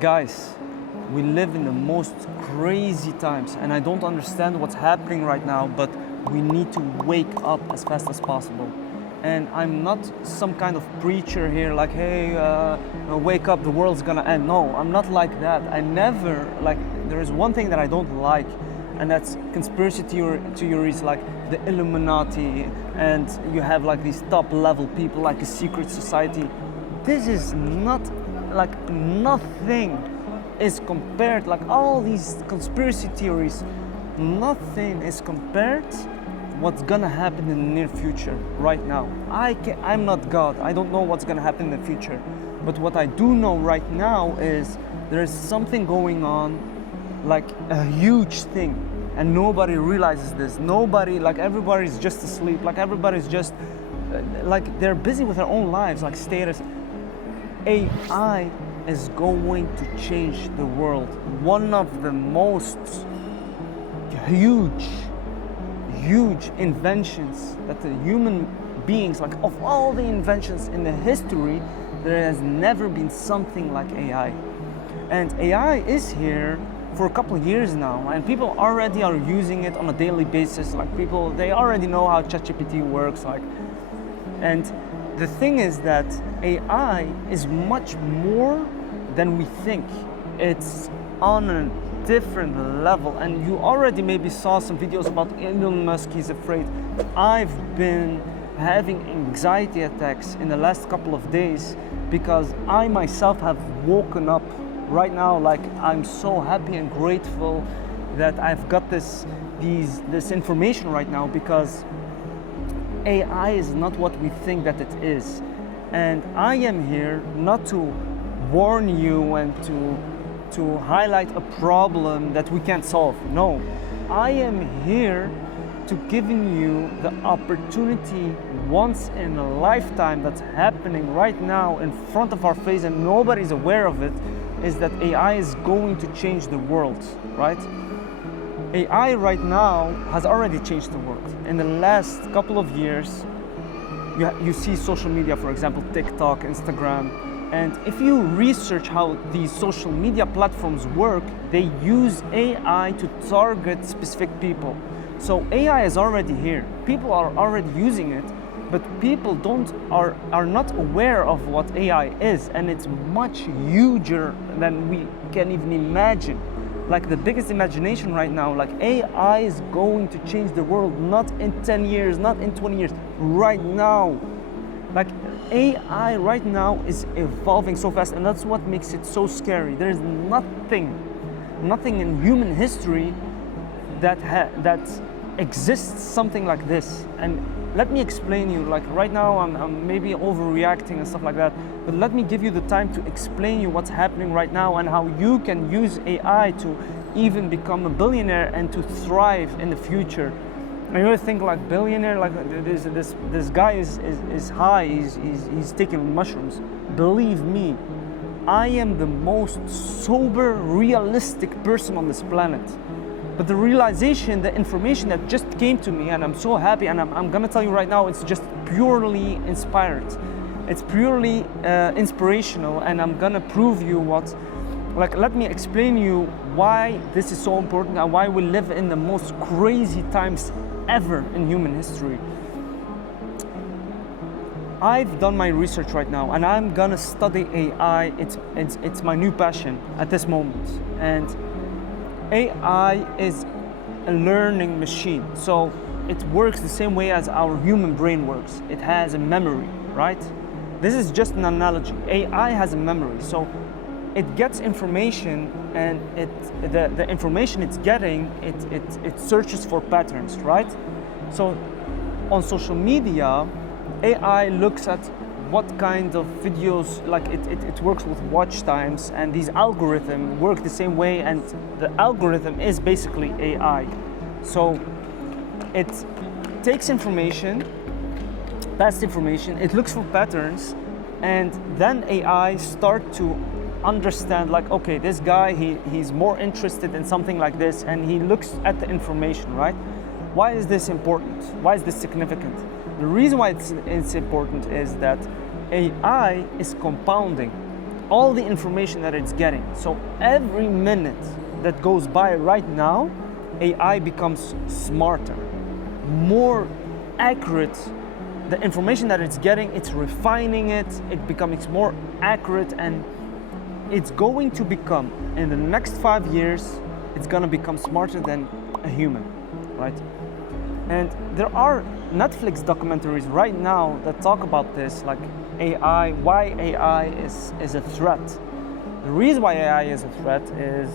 Guys, we live in the most crazy times, and I don't understand what's happening right now, but we need to wake up as fast as possible. And I'm not some kind of preacher here like, hey, wake up, the world's gonna end. No, I'm not like that. There is one thing that I don't like, and that's conspiracy theories like the Illuminati, and you have like these top level people like a secret society. This is not, like, nothing is compared, like all these conspiracy theories, nothing is compared what's gonna happen in the near future right now. I'm not God, I don't know what's gonna happen in the future. But what I do know right now is there is something going on, like a huge thing, and nobody realizes this. Nobody, like everybody's just asleep, like everybody's just, like they're busy with their own lives, like status. AI is going to change the world. One of the most huge inventions that the human beings, like of all the inventions in the history, there has never been something like AI. And AI is here for a couple of years now, and people already are using it on a daily basis. Like people, they already know how chatgpt works, and the thing is that AI is much more than we think. It's on a different level, and you already maybe saw some videos about Elon Musk. He's afraid. I've been having anxiety attacks in the last couple of days because I myself have woken up right now. Like, I'm so happy and grateful that I've got this information right now, because AI is not what we think that it is. And I am here not to warn you and to highlight a problem that we can't solve. No, I am here to giving you the opportunity once in a lifetime that's happening right now in front of our face and nobody's aware of it, is that AI is going to change the world, right? AI right now has already changed the world. In the last couple of years, you see social media, for example, TikTok, Instagram, and if you research how these social media platforms work, they use AI to target specific people. So AI is already here. People are already using it, but people are not aware of what AI is, and it's much huger than we can even imagine. Like the biggest imagination right now, like AI is going to change the world, not in 10 years, not in 20 years, right now. Like AI right now is evolving so fast, and that's what makes it so scary. There's nothing in human history that exists something like this. And let me explain you, like right now I'm maybe overreacting and stuff like that, but let me give you the time to explain you what's happening right now and how you can use AI to even become a billionaire and to thrive in the future. And you think like billionaire, like this guy is high, he's taking mushrooms. Believe me, I am the most sober, realistic person on this planet. But the realization, the information that just came to me, and I'm so happy, and I'm gonna tell you right now, it's just purely inspired. It's purely inspirational, and I'm gonna prove you let me explain you why this is so important and why we live in the most crazy times ever in human history. I've done my research right now, and I'm gonna study AI. It's my new passion at this moment. And AI is a learning machine, so it works the same way as our human brain works. It has a memory, right? This is just an analogy. AI has a memory, so it gets information, and the information it's getting, it searches for patterns, right? So on social media, AI looks at what kind of videos, like it works with watch times, and these algorithms work the same way, and the algorithm is basically AI. So it takes information, past information, it looks for patterns, and then AI start to understand, like, okay, this guy, he's more interested in something like this, and he looks at the information, right? Why is this important? Why is this significant? The reason why it's important is that AI is compounding. all the information that it's getting. So every minute that goes by right now, AI becomes smarter, more accurate. The information that it's getting, it's refining it, it becomes more accurate, and it's going to become, in the next 5 years, it's gonna become smarter than a human, right? And there are Netflix documentaries right now that talk about this, like AI, why AI is a threat. The reason why AI is a threat is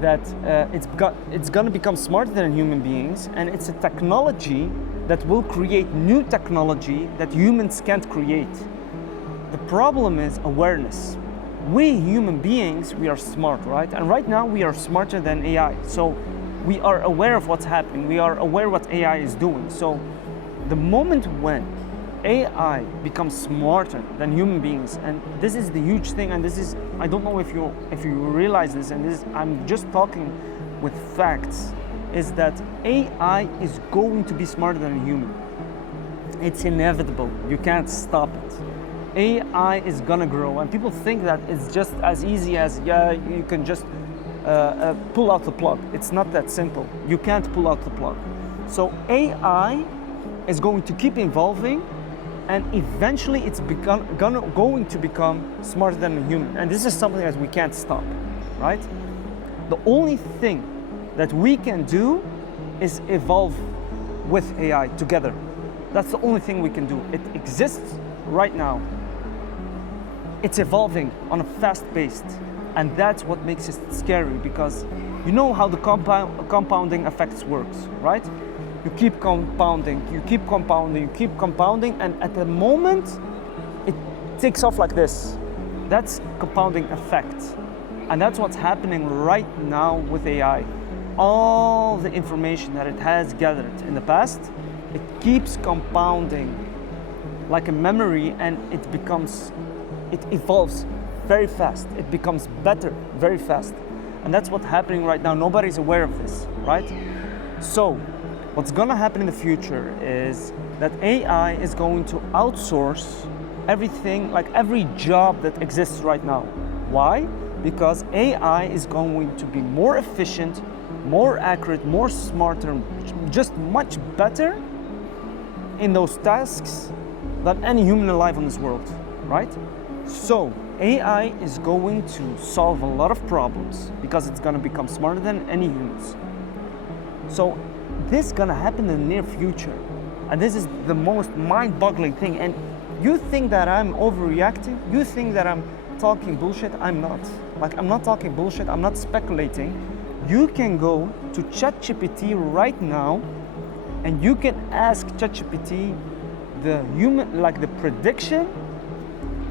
that it's gonna become smarter than human beings, and it's a technology that will create new technology that humans can't create. The problem is awareness. We human beings, we are smart, right? And right now we are smarter than AI. So we are aware of what's happening. We are aware what AI is doing. So the moment when AI becomes smarter than human beings, and this is the huge thing, and this is, I don't know if you realize this, and this, I'm just talking with facts, is that AI is going to be smarter than a human. It's inevitable. You can't stop it. AI is gonna grow, and people think that it's just as easy as, yeah, you can just pull out the plug. It's not that simple. You can't pull out the plug. So AI is going to keep evolving, and eventually it's going to become smarter than a human. And this is something that we can't stop, right? The only thing that we can do is evolve with AI together. That's the only thing we can do. It exists right now. It's evolving on a fast pace, and that's what makes it scary, because you know how the compounding effects works, right? You keep compounding, you keep compounding, you keep compounding, and at the moment it takes off like this. That's compounding effect. And that's what's happening right now with AI. All the information that it has gathered in the past, it keeps compounding like a memory, and it evolves very fast. It becomes better very fast. And that's what's happening right now. Nobody's aware of this, right? So what's gonna happen in the future is that AI is going to outsource everything, like every job that exists right now. Why? Because AI is going to be more efficient, more accurate, more smarter, just much better in those tasks than any human alive on this world, right? So AI is going to solve a lot of problems because it's gonna become smarter than any humans. So this is gonna happen in the near future. And this is the most mind-boggling thing. And you think that I'm overreacting? You think that I'm talking bullshit? I'm not. Like, I'm not talking bullshit, I'm not speculating. You can go to ChatGPT right now, and you can ask ChatGPT the prediction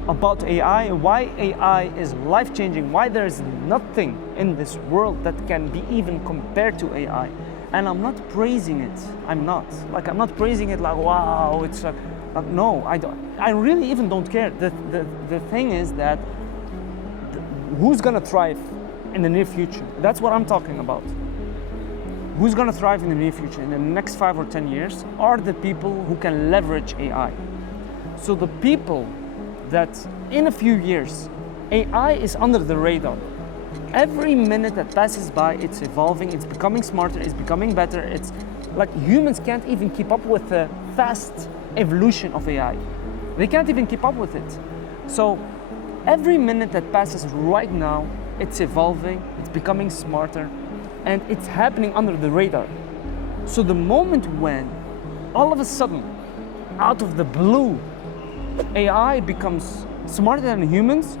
about AI, why AI is life-changing, why there is nothing in this world that can be even compared to AI. And I'm not praising it. I'm not praising it like, wow, it's like no, I don't. I really even don't care. The thing is that who's gonna thrive in the near future? That's what I'm talking about. Who's gonna thrive in the near future, in the next 5 or 10 years, are the people who can leverage AI. So the people that in a few years, AI is under the radar. Every minute that passes by, it's evolving, it's becoming smarter, it's becoming better. It's like humans can't even keep up with the fast evolution of AI. They can't even keep up with it. So every minute that passes right now, it's evolving, it's becoming smarter, and it's happening under the radar. So the moment when all of a sudden, out of the blue, AI becomes smarter than humans,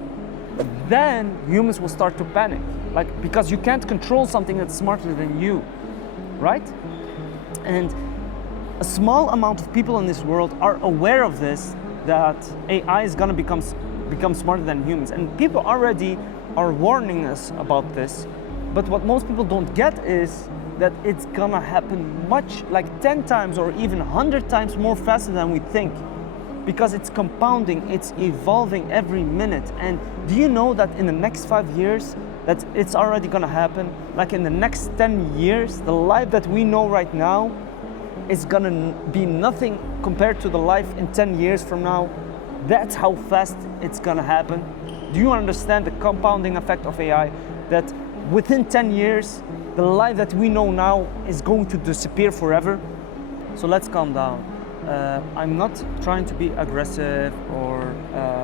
then humans will start to panic. Like, because you can't control something that's smarter than you, right? And a small amount of people in this world are aware of this, that AI is gonna become smarter than humans. And people already are warning us about this. But what most people don't get is that it's gonna happen much, like 10 times or even 100 times more faster than we think. Because it's compounding, it's evolving every minute. And do you know that in the next 5 years, that it's already gonna happen? Like in the next 10 years, the life that we know right now is gonna be nothing compared to the life in 10 years from now. That's how fast it's gonna happen. Do you understand the compounding effect of AI? That within 10 years, the life that we know now is going to disappear forever? So let's calm down. I'm not trying to be aggressive or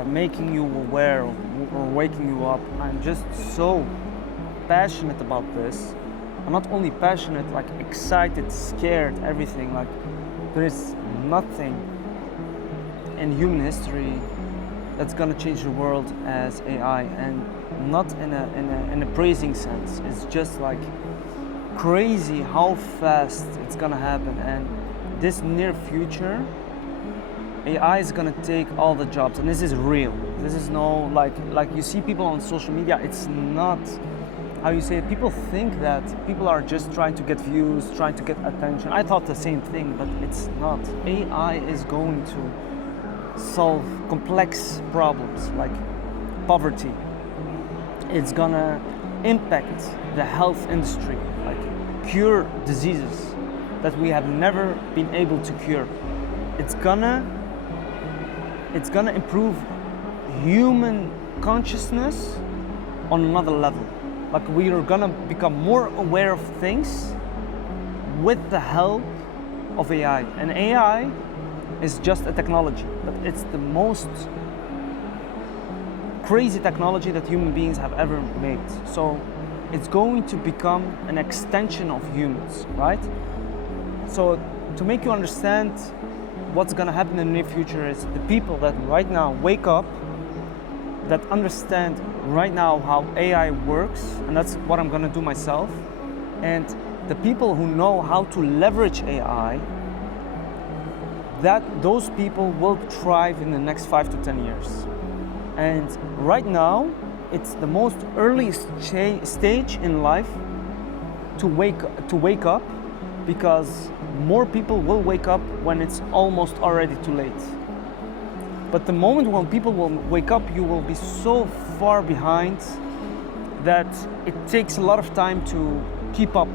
making you aware or waking you up. I'm just so passionate about this. I'm not only passionate, like excited, scared, everything. Like there is nothing in human history that's gonna change the world as AI, and not in a praising sense. It's just like crazy how fast it's gonna happen. And this near future, AI is gonna take all the jobs, and this is real. This is no like you see people on social media. It's not how you say it. People think that people are just trying to get views, trying to get attention. I thought the same thing, but it's not. AI is going to solve complex problems like poverty. It's gonna impact the health industry, like cure diseases that we have never been able to cure. It's gonna improve human consciousness on another level. Like we are gonna become more aware of things with the help of AI. And AI is just a technology, but it's the most crazy technology that human beings have ever made. So it's going to become an extension of humans, right? So to make you understand what's gonna happen in the near future is the people that right now wake up, that understand right now how AI works, and that's what I'm gonna do myself, and the people who know how to leverage AI, that those people will thrive in the next 5 to 10 years. And right now, it's the most earliest stage in life to wake up, because more people will wake up when it's almost already too late. But the moment when people will wake up, you will be so far behind that it takes a lot of time to keep up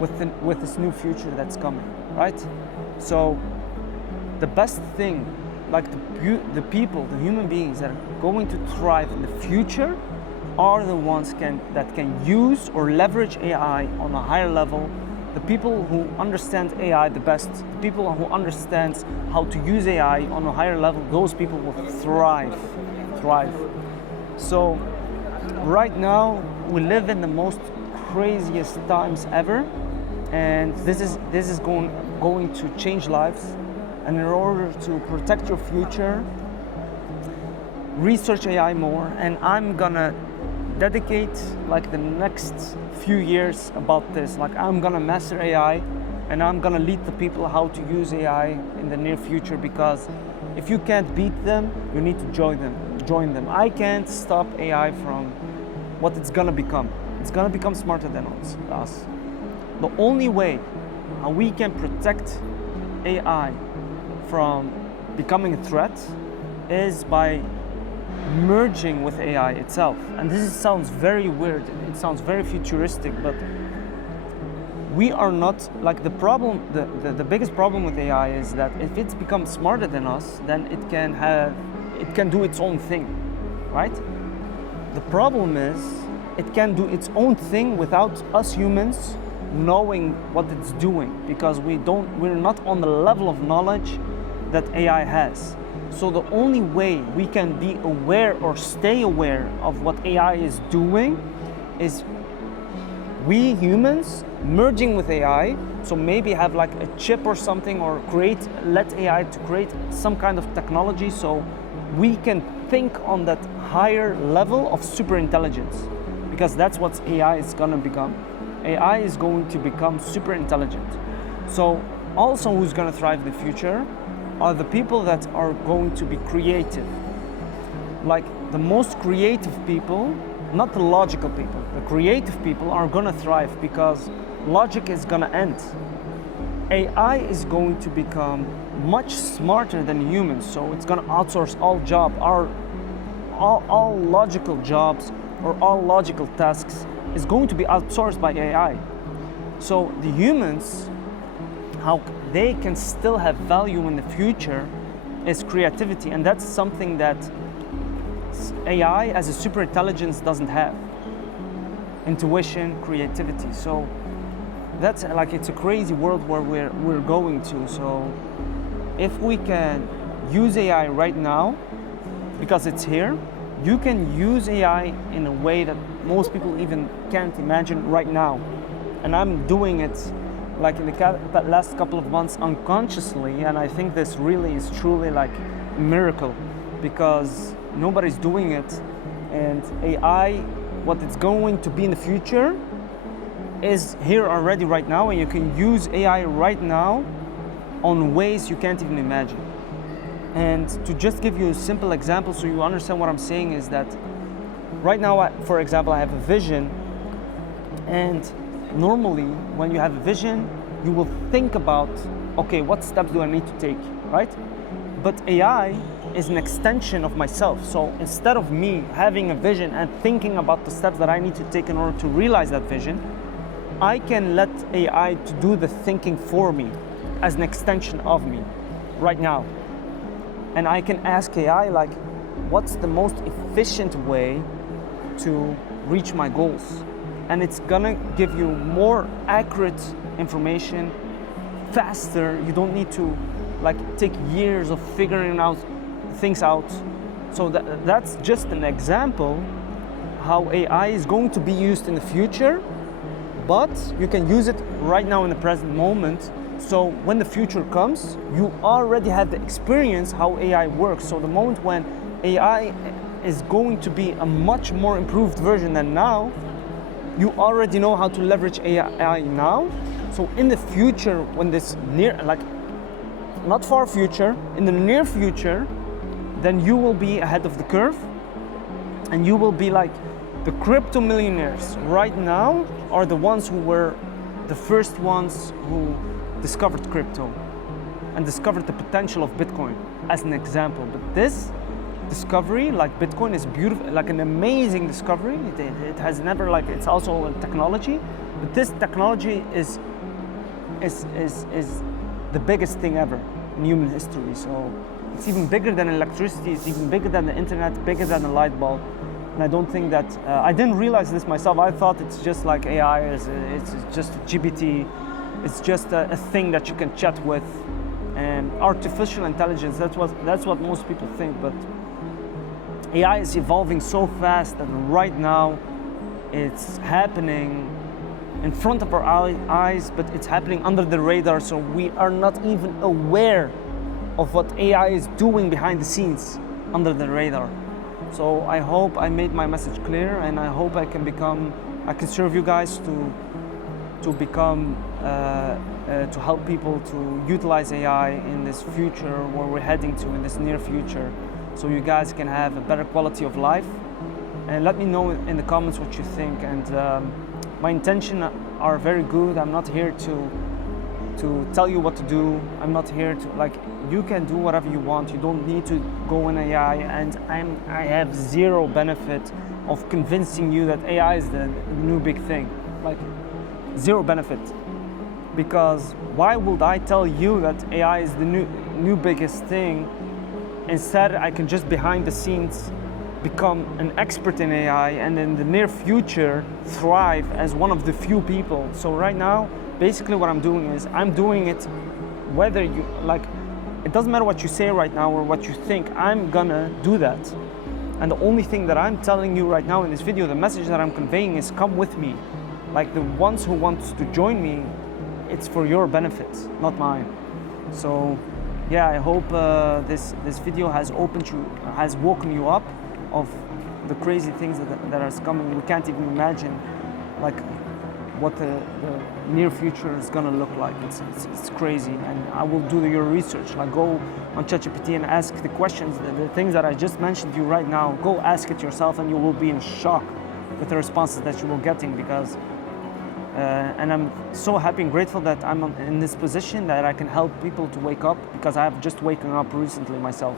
with this new future that's coming, right? So the best thing, like the people, the human beings that are going to thrive in the future are the ones that can use or leverage AI on a higher level. The people who understand AI the best, the people who understand how to use AI on a higher level, those people will thrive. So right now we live in the most craziest times ever, and this is going to change lives. And in order to protect your future, research AI more, and I'm gonna dedicate like the next few years about this. Like I'm gonna master AI, and I'm gonna lead the people how to use AI in the near future, because if you can't beat them, you need to join them. I can't stop AI from what it's gonna become. It's gonna become smarter than us. The only way how we can protect AI from becoming a threat is by merging with AI itself. And this sounds very weird, it sounds very futuristic, but we are not, like the problem, the biggest problem with AI is that if it's become smarter than us, then it can do its own thing, right? The problem is it can do its own thing without us humans knowing what it's doing, because we're not on the level of knowledge that AI has. So the only way we can be aware or stay aware of what AI is doing is we humans merging with AI. So maybe have like a chip or something, or let AI to create some kind of technology so we can think on that higher level of super intelligence, because that's what AI is gonna become. AI is going to become super intelligent. So also who's gonna thrive in the future are the people that are going to be creative. Like the most creative people, not the logical people. The creative people are gonna thrive because logic is gonna end. AI is going to become much smarter than humans, so it's gonna outsource all jobs, all logical jobs or all logical tasks is going to be outsourced by AI. So the humans, how they can still have value in the future is creativity, and that's something that AI as a super intelligence doesn't have. Intuition, creativity. So that's like, it's a crazy world where we're going to. So if we can use AI right now, because it's here, you can use AI in a way that most people even can't imagine right now. And I'm doing it like in the last couple of months unconsciously, and I think this really is truly like a miracle, because nobody's doing it. And AI, what it's going to be in the future, is here already right now, and you can use AI right now on ways you can't even imagine. And to just give you a simple example so you understand what I'm saying is that right now, for example, I have a vision, and normally when you have a vision, you will think about, okay, what steps do I need to take, right? But AI is an extension of myself. So instead of me having a vision and thinking about the steps that I need to take in order to realize that vision, I can let AI to do the thinking for me as an extension of me right now. And I can ask AI, like, what's the most efficient way to reach my goals? And it's gonna give you more accurate information faster. You don't need to like take years of figuring out things out. So that's just an example how AI is going to be used in the future, but you can use it right now in the present moment. So when the future comes, you already have the experience how AI works. So the moment when AI is going to be a much more improved version than now, you already know how to leverage AI now. So in the future, when this near, like not far future, in the near future, then you will be ahead of the curve, and you will be like the crypto millionaires right now are the ones who were the first ones who discovered crypto and discovered the potential of Bitcoin as an example. But this discovery, like Bitcoin, is beautiful, like an amazing discovery. It has never, like, it's also a technology, but this technology is the biggest thing ever in human history. So it's even bigger than electricity, it's even bigger than the internet, bigger than the light bulb. And I don't think that, I didn't realize this myself. I thought it's just like AI, it's just GPT, it's just a thing that you can chat with. And artificial intelligence, that's what most people think, but AI is evolving so fast that right now it's happening in front of our eyes, but it's happening under the radar, so we are not even aware of what AI is doing behind the scenes under the radar. So I hope I made my message clear, and I hope I can serve you guys to become to help people to utilize AI in this future where we're heading to, in this near future, so you guys can have a better quality of life. And let me know in the comments what you think. And my intentions are very good. I'm not here to tell you what to do. I'm not here to, like, you can do whatever you want. You don't need to go in AI, and I have zero benefit of convincing you that AI is the new big thing. Like, zero benefit. Because why would I tell you that AI is the new biggest thing? Instead, I can just behind the scenes become an expert in AI, and in the near future thrive as one of the few people. So right now, basically what I'm doing is I'm doing it whether you like, it doesn't matter what you say right now or what you think, I'm gonna do that. And the only thing that I'm telling you right now in this video, the message that I'm conveying is come with me. Like, the ones who want to join me, it's for your benefit, not mine. So yeah, I hope this video has woken you up of the crazy things that are coming. We can't even imagine like what the near future is gonna look like. It's crazy, and I will do your research. Like, go on ChatGPT and ask the questions, the things that I just mentioned to you right now. Go ask it yourself, and you will be in shock with the responses that you will getting. Because and I'm so happy and grateful that I'm in this position that I can help people to wake up, because I have just waken up recently myself.